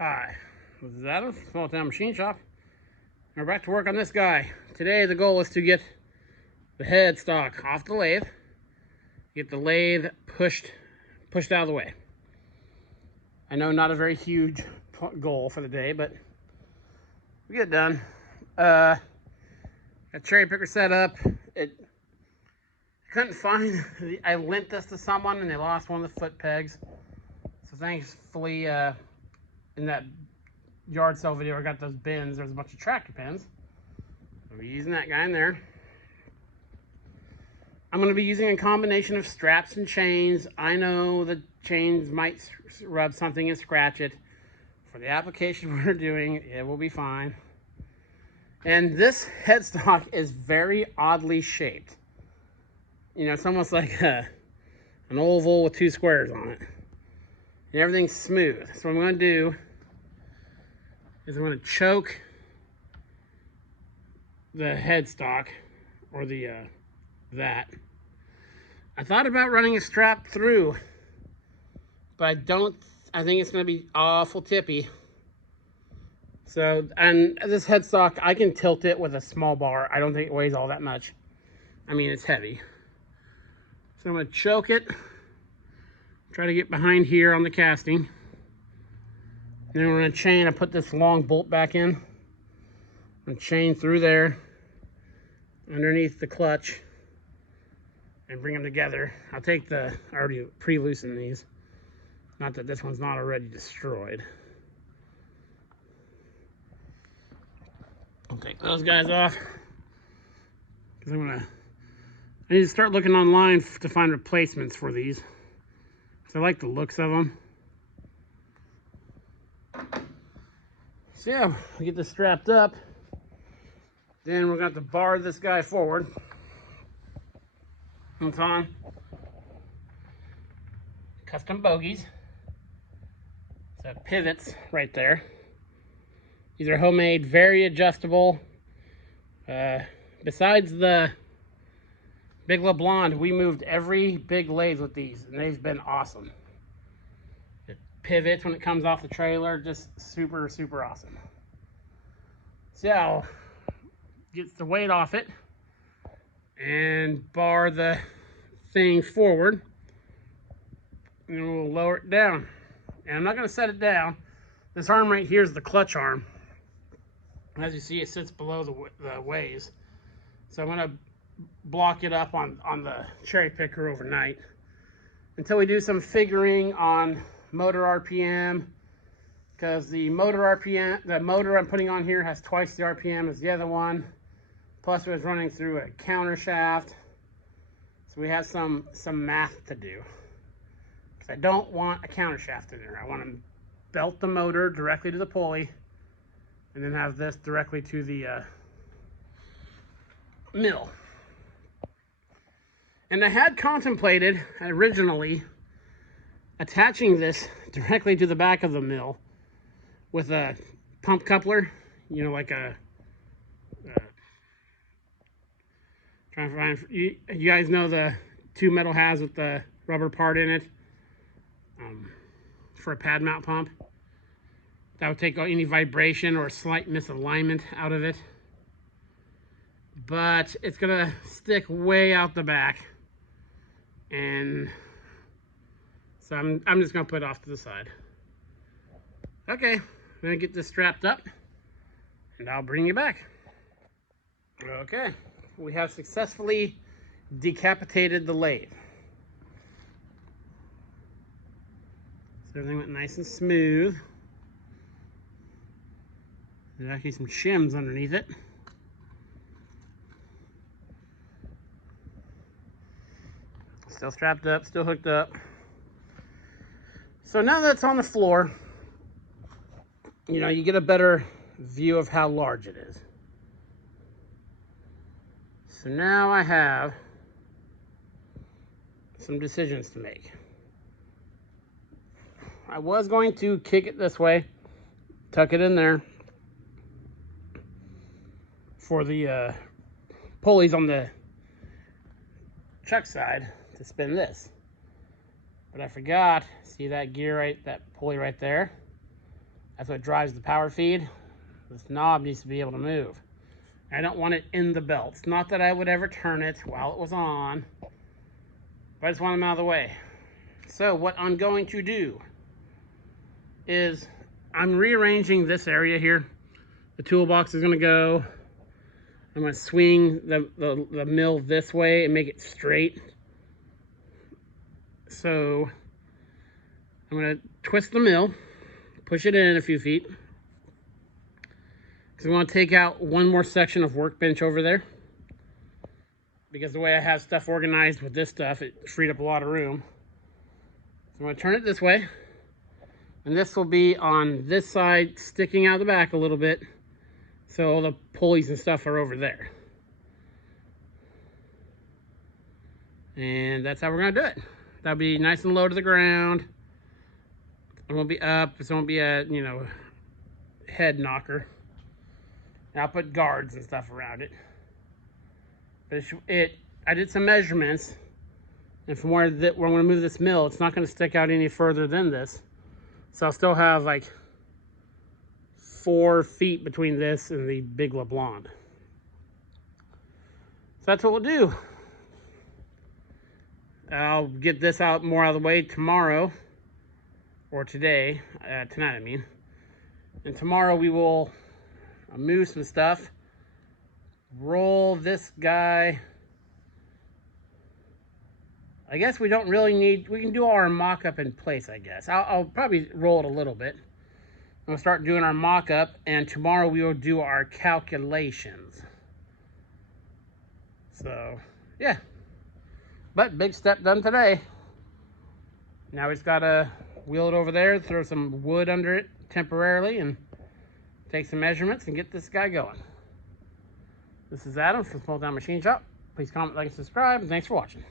Hi, this is Adam, Small Town Machine Shop. We're back to work on this guy. Today the goal is to get the headstock off the lathe, get the lathe pushed out of the way. I know not a very huge goal for the day, but we get it done. Got cherry picker set up. I couldn't find, I lent this to someone and they lost one of the foot pegs. So thankfully, in that yard sale video, I got those bins. There's a bunch of tractor pins. I'll be using that guy in there. I'm going to be using a combination of straps and chains. I know the chains might rub something and scratch it. For the application we're doing, it will be fine. And this headstock is very oddly shaped. You know, it's almost like an oval with two squares on it. And everything's smooth. So what I'm going to do is I'm going to choke the headstock, or the that. I thought about running a strap through, but I think it's going to be awful tippy. So, and this headstock, I can tilt it with a small bar. I don't think it weighs all that much. I mean, it's heavy. So I'm going to choke it, try to get behind here on the casting. Then we're going to chain. I put this long bolt back in. And chain through there, underneath the clutch, and bring them together. I already pre-loosened these. Not that this one's not already destroyed. I'll take those guys off. Because I need to start looking online to find replacements for these. Because I like the looks of them. So yeah, we get this strapped up. Then we're going to bar this guy forward. It's on custom bogies. So pivots right there. These are homemade, very adjustable. Besides the Big LeBlond, we moved every big lathe with these, and they've been awesome. It pivots when it comes off the trailer, just super, super awesome. So yeah, I'll get the weight off it and bar the thing forward, and we'll lower it down. And I'm not going to set it down. This arm right here is the clutch arm. As you see, it sits below the ways. So I'm going to block it up on the cherry picker overnight until we do some figuring on motor RPM, because the motor I'm putting on here has twice the RPM as the other one. Plus it was running through a counter shaft. So we have some math to do. Because I don't want a counter shaft in there. I want to belt the motor directly to the pulley, and then have this directly to the mill. And I had contemplated originally attaching this directly to the back of the mill with a pump coupler, you know, like trying to find, you guys know the two metal halves with the rubber part in it, for a pad mount pump. That would take any vibration or slight misalignment out of it. But it's gonna stick way out the back, and so I'm just gonna put it off to the side. Okay, I'm gonna get this strapped up, and I'll bring you back. Okay, we have successfully decapitated the lathe. So everything went nice and smooth. There's actually some shims underneath it. Still strapped up, still hooked up. So now that it's on the floor, you know, you get a better view of how large it is. So now I have some decisions to make. I was going to kick it this way, tuck it in there for the pulleys on the truck side to spin this. But I forgot, see that gear that pulley right there? That's what drives the power feed. This knob needs to be able to move. I don't want it in the belts. Not that I would ever turn it while it was on, but I just want them out of the way. So what I'm going to do is I'm rearranging this area here. The toolbox is going to go. I'm going to swing the mill this way and make it straight. So I'm going to twist the mill, push it in a few feet, because I want to take out one more section of workbench over there. Because the way I have stuff organized with this stuff, it freed up a lot of room. So I'm going to turn it this way. And this will be on this side, sticking out the back a little bit. So all the pulleys and stuff are over there. And that's how we're going to do it. That'll be nice and low to the ground. It won't be up. It won't be a, you know, head knocker. And I'll put guards and stuff around it. But I did some measurements. And from where I'm going to move this mill, it's not going to stick out any further than this. So I'll still have like 4 feet between this and the big LeBlanc. So that's what we'll do. I'll get this out more out of the way tomorrow, or today, tonight I mean. And tomorrow we will move some stuff, roll this guy. I guess we don't really need, we can do our mock-up in place, I guess. I'll probably roll it a little bit. We'll start doing our mock-up, and tomorrow we will do our calculations. So, yeah. But big step done today. Now we just gotta wheel it over there, throw some wood under it temporarily, and take some measurements and get this guy going. This is Adam from Small Town Machine Shop. Please comment, like, and subscribe, and thanks for watching.